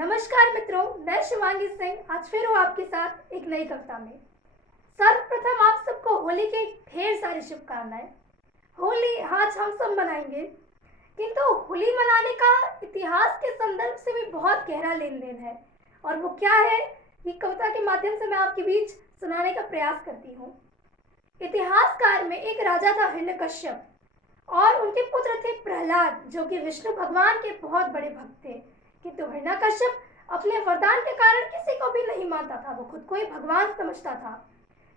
नमस्कार मित्रों, मैं शिवांगी सिंह आज फिर हूँ आपके साथ एक नई कविता में। सर्वप्रथम आप सबको होली की ढेर सारी शुभकामनाएं। होली आज हम सब मनाएंगे, किंतु होली मनाने का इतिहास के संदर्भ से भी बहुत गहरा लेन देन है। और वो क्या है, ये कविता के माध्यम से मैं आपके बीच सुनाने का प्रयास करती हूँ। इतिहासकार में एक राजा था हिरण्यकश्यप और उनके पुत्र थे प्रहलाद, जो कि विष्णु भगवान के बहुत बड़े भक्त थे। किंतु हिरण्यकश्यप अपने वरदान के कारण किसी को भी नहीं मानता था, वो खुद को ही भगवान समझता था।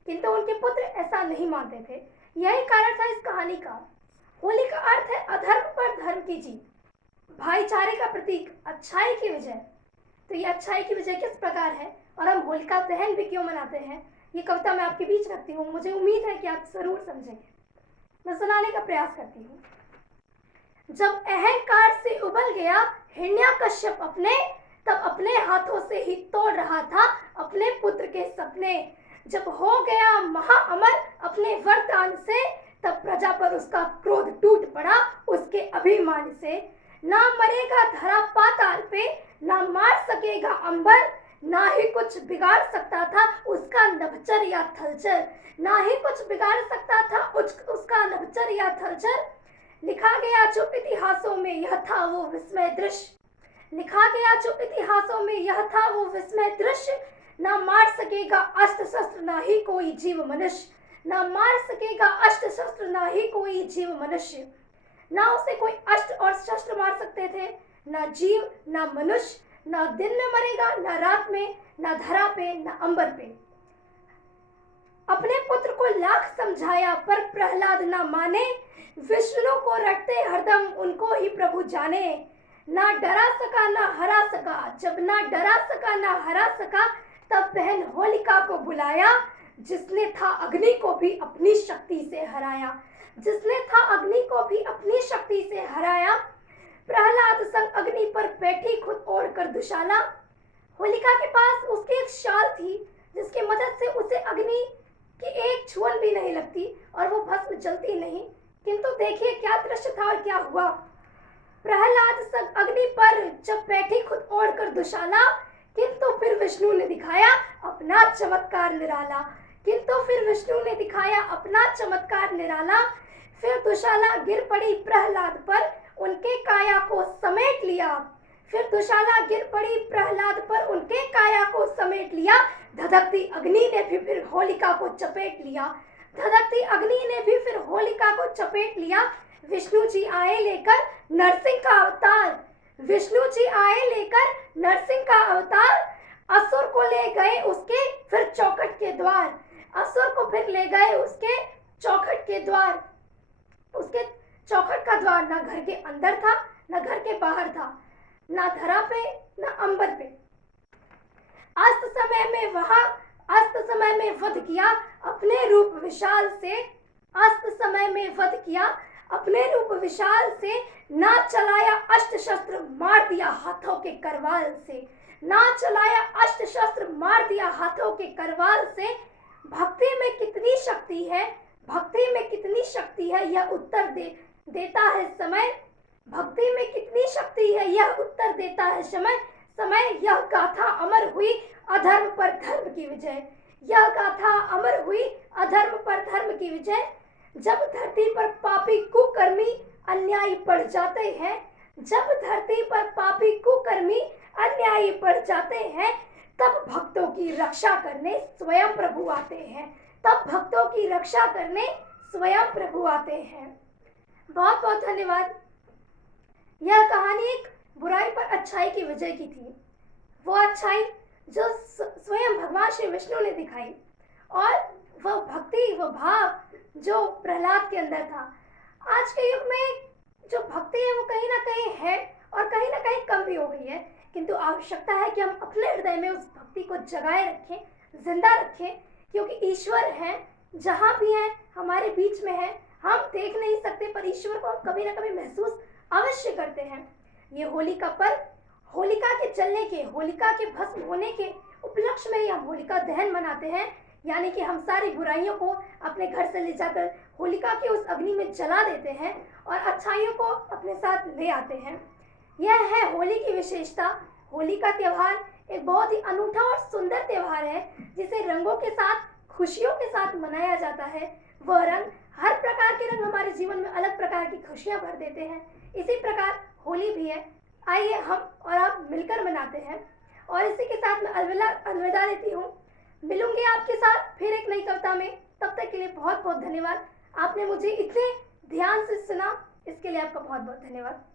किंतु उनके पुत्र ऐसा नहीं मानते थे। यही कारण था इस कहानी का। होली का अर्थ है अधर्म पर धर्म की जीत, भाईचारे का प्रतीक, अच्छाई की विजय। तो ये अच्छाई की विजय किस प्रकार है और हम होलिका दहन भी क्यों मनाते हैं, ये कविता मैं आपके बीच रखती हूँ। मुझे उम्मीद है कि आप जरूर समझेंगे। मैं सुनाने का प्रयास करती हूँ। जब अहंकार से उबल गया हिरण्यकश्यप तब अपने हाथों से ही तोड़ रहा था अपने पुत्र के सपने। जब हो गया महाअमर अपने वरदान से, तब प्रजा पर उसका क्रोध टूट पड़ा उसके अभिमान से। ना मरेगा धरा पाताल पे, ना मार सकेगा अंबर, ना ही कुछ बिगाड़ सकता था उसका नभचर या थलचर। ना ही कुछ बिगाड़ सकता था उसका नभचर या थलचर। लिखा गया जो इतिहासों में यह था वो विस्मय दृश्य। लिखा गया जो इतिहासों में यह था वो विस्मय दृश्य। ना मार सकेगा अस्त्र शस्त्र ना ही कोई जीव मनुष्य। ना मार सकेगा अस्त्र शस्त्र ना ही कोई जीव मनुष्य। ना उसे कोई अस्त्र और शस्त्र मार सकते थे, ना जीव ना मनुष्य। ना दिन में मरेगा ना रात में, ना धरा पे ना अंबर पे। अपने पुत्र को लाख समझाया पर प्रहलाद ना माने, विष्णु को रटते हरदम उनको ही प्रभु जाने। ना डरा सका ना हरा सका, जब ना डरा सका ना हरा सका, तब बहन होलिका को बुलाया, जिसने था अग्नि को भी अपनी शक्ति से हराया। जिसने था अग्नि को भी अपनी शक्ति से हराया। प्रहलाद संग अग्नि पर बैठी खुद ओढ़कर दुशाला। होलिका के पास उसकी एक शाल थी जिसकी मदद से उसे अग्नि की एक छुअन भी नहीं लगती और वो भस्म जलती नहीं। किंतु देखिए क्या दृश्य था और क्या हुआ। प्रहलाद संग अग्नि पर जब बैठी खुद ओढ़कर दुशाला, किंतु फिर विष्णु ने दिखाया अपना चमत्कार निराला। किंतु फिर विष्णु ने दिखाया अपना चमत्कार निराला। फिर दुशाला गिर पड़ी प्रहलाद पर, उनके काया को समेट लिया। फिर दुशाला गिर पड़ी प्रहलाद पर, उनके काया को समेट लिया। धधकती अग्नि ने भी फिर होलिका को चपेट लिया। धधकती अग्नि ने भी फिर होलिका को चपेट लिया। विष्णु जी आए लेकर नरसिंह का अवतार। विष्णु जी आए लेकर नरसिंह का अवतार। असुर को ले गए उसके फिर चौखट के द्वार। असुर को फिर ले गए उसके चौखट के द्वार। उसके चौखट का द्वार ना घर के अंदर था ना घर के बाहर था, ना धरा पे ना अंबर पे। अस्त समय में वध किया अपने रूप विशाल से। अस्त समय में वध किया अपने रूप विशाल से। ना चलाया अस्त्र शस्त्र मार दिया हाथों के करवाल से। ना चलाया अस्त्र शस्त्र मार दिया हाथों के करवाल से। भक्ति में कितनी शक्ति है, भक्ति में कितनी शक्ति है यह उत्तर देता है समय। भक्ति में कितनी शक्ति है यह उत्तर देता है समय। यह गाथा अमर हुई अधर्म पर धर्म की विजय। यह गाथा अमर हुई अधर्म पर धर्म की विजय। जब धरती पर पापी कुकर्मी अन्यायी पड़ जाते हैं, जब धरती पर पापी कुकर्मी अन्यायी पड़ जाते हैं, तब भक्तों की रक्षा करने स्वयं प्रभु आते हैं। तब भक्तों की रक्षा करने स्वयं प्रभु आते हैं। बहुत बहुत धन्यवाद। यह कहानी एक बुराई पर अच्छाई की विजय की थी। वो अच्छाई जो स्वयं भगवान श्री विष्णु ने दिखाई और वह भक्ति, वह भाव जो प्रहलाद के अंदर था। आज के युग में जो भक्ति है वो कहीं ना कहीं है और कहीं ना कहीं कम भी हो गई है, किंतु आवश्यकता है कि हम अपने हृदय में उस भक्ति को जगाए रखें, जिंदा रखें, क्योंकि ईश्वर है, जहाँ भी है हमारे बीच में है। हम देख नहीं सकते पर ईश्वर को हम कभी ना कभी महसूस अवश्य करते हैं। ये होली का पर्व होलिका के जलने के, होलिका के भस्म होने के उपलक्ष्य में ही हम होलिका दहन मनाते हैं, यानी कि हम सारी बुराइयों को अपने घर से ले जाकर होलिका की उस अग्नि में जला देते हैं और अच्छाइयों को अपने साथ ले आते हैं। यह है होली की विशेषता। होली का त्यौहार एक बहुत ही अनूठा और सुंदर त्यौहार है, जिसे रंगों के साथ, खुशियों के साथ मनाया जाता है। वह रंग, हर प्रकार के रंग हमारे जीवन में अलग प्रकार की खुशियाँ भर देते हैं। इसी प्रकार होली भी है। आइए हम और आप मिलकर मनाते हैं। और इसी के साथ मैं अलविदा लेती हूँ। मिलूंगी आपके साथ फिर एक नई कविता में। तब तक के लिए बहुत बहुत धन्यवाद। आपने मुझे इतने ध्यान से सुना, इसके लिए आपका बहुत बहुत धन्यवाद।